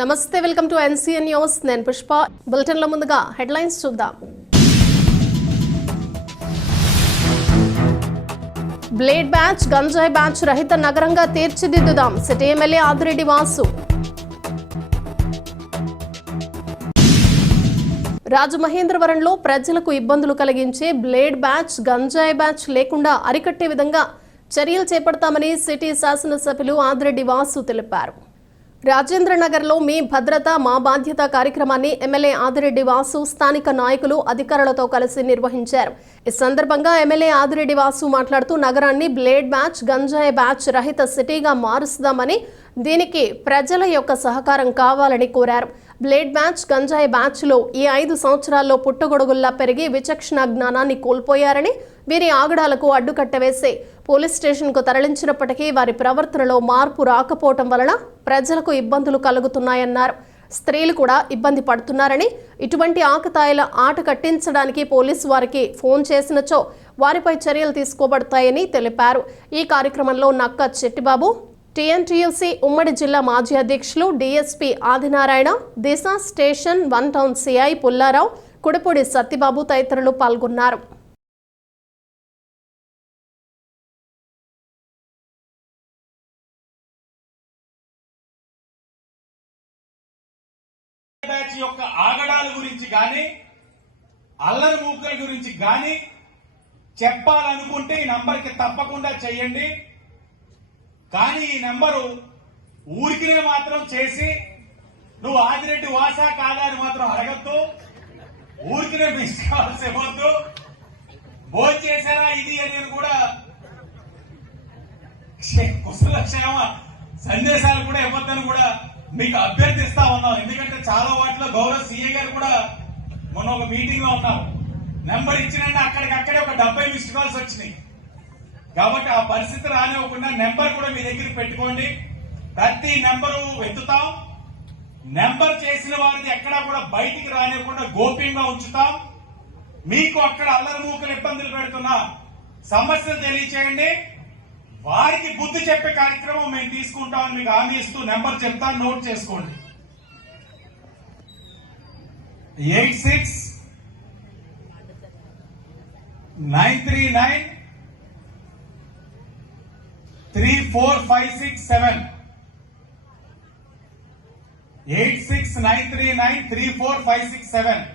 నమస్తే welcome to NCN news. నేను పుష్ప. బులెటిన్ల ముందుగా హెడ్లైన్స్ చూద్దాం. బ్లేడ్ బ్యాచ్ గంజాయి బ్యాచ్ రహిత నగరంగా తీర్చిదిద్దుదాం సిటీ ఎమ్మెల్యే ఆదిరెడ్డి వాసు. రాజమహేంద్రవరంలో ప్రజలకు ఇబ్బందులు కలిగించే బ్లేడ్ బ్యాచ్ గంజాయి బ్యాచ్ లేకుండా అరికట్టే విధంగా చర్యలు చేపడతామని సిటీ శాసనసభ్యులు ఆదిరెడ్డి వాసు తెలిపారు. రాజేంద్రనగర్లో మీ భద్రత మా బాధ్యత కార్యక్రమాన్ని ఎమ్మెల్యే ఆదిరెడ్డి వాసు స్థానిక నాయకులు అధికారులతో కలిసి నిర్వహించారు. ఈ సందర్భంగా ఎమ్మెల్యే ఆదిరెడ్డి వాసు మాట్లాడుతూ నగరాన్ని బ్లేడ్ బ్యాచ్ గంజాయి బ్యాచ్ రహిత సిటీగా మారుస్తామని దీనికి ప్రజల యొక్క సహకారం కావాలని కోరారు. బ్లేడ్ బ్యాచ్ గంజాయి బ్యాచ్లో ఈ ఐదు సంవత్సరాల్లో పుట్టగొడుగుల్లా పెరిగి విచక్షణ జ్ఞానాన్ని కోల్పోయారని వీరి ఆగడాలకు అడ్డుకట్ట వేసి పోలీస్ స్టేషన్కు తరలించినప్పటికీ వారి ప్రవర్తనలో మార్పు రాకపోవటం వలన ప్రజలకు ఇబ్బందులు కలుగుతున్నాయన్నారు. స్త్రీలు కూడా ఇబ్బంది పడుతున్నారని ఇటువంటి ఆకతాయిల ఆట కట్టించడానికి పోలీసు వారికి ఫోన్ చేసినచో వారిపై చర్యలు తీసుకోబడతాయని తెలిపారు. ఈ కార్యక్రమంలో నక్క చెట్టిబాబు టీఎన్టీయూసీ ఉమ్మడి జిల్లా మాజీ అధ్యక్షులు DSP Adinarayana Disha station one town CI Pullarao Kudipudi Satyababu తదితరులు పాల్గొన్నారు. యొక్క ఆగడాల గురించి గాని అల్లరి మూకల గురించి గాని చెప్పాలనుకుంటే ఈ నంబర్కి తప్పకుండా చెయ్యండి కానీ ఈ నెంబరు ఊరికి మాత్రం చేసి నువ్వు ఆదిరెడ్డి వాసా కాదా అని మాత్రం అడగద్దు. ఊరికి మిస్ కావాల్సి ఇవ్వద్దు. భోజనం చేశారా ఇది అని కూడా కుశల క్షేమ సందేశాలు కూడా ఇవ్వద్దని కూడా మీకు అభ్యర్థిస్తా ఉన్నాం. ఎందుకంటే చాలా వాటిలో గౌరవ సీఏ గారు కూడా మొన్న ఒక మీటింగ్లో ఉన్నారు. నెంబర్ ఇచ్చినంటే అక్కడికక్కడే ఒక డెబ్బై మిస్డ్ కాల్స్ వచ్చినాయి. కాబట్టి ఆ పరిస్థితి రానివ్వకుండా నెంబర్ కూడా మీ దగ్గర పెట్టుకోండి. ప్రతి నెంబరు వెతుతాం నెంబర్ చేసిన వారిని ఎక్కడా కూడా బయటికి రానివ్వకుండా గోప్యంగా ఉంచుతాం. మీకు అక్కడ అల్లరి మూకలు ఇబ్బందులు పెడుతున్నా సమస్యలు తెలియచేయండి. వారికి బుద్ధి చెప్పే కార్యక్రమం మేము తీసుకుంటామని మీకు హామీ ఇస్తూ నెంబర్ చెప్తాను నోట్ చేసుకోండి. Eight six nine three nine three, four, five, six, seven. Eight, six, nine, three, nine, three, four, five, six, seven.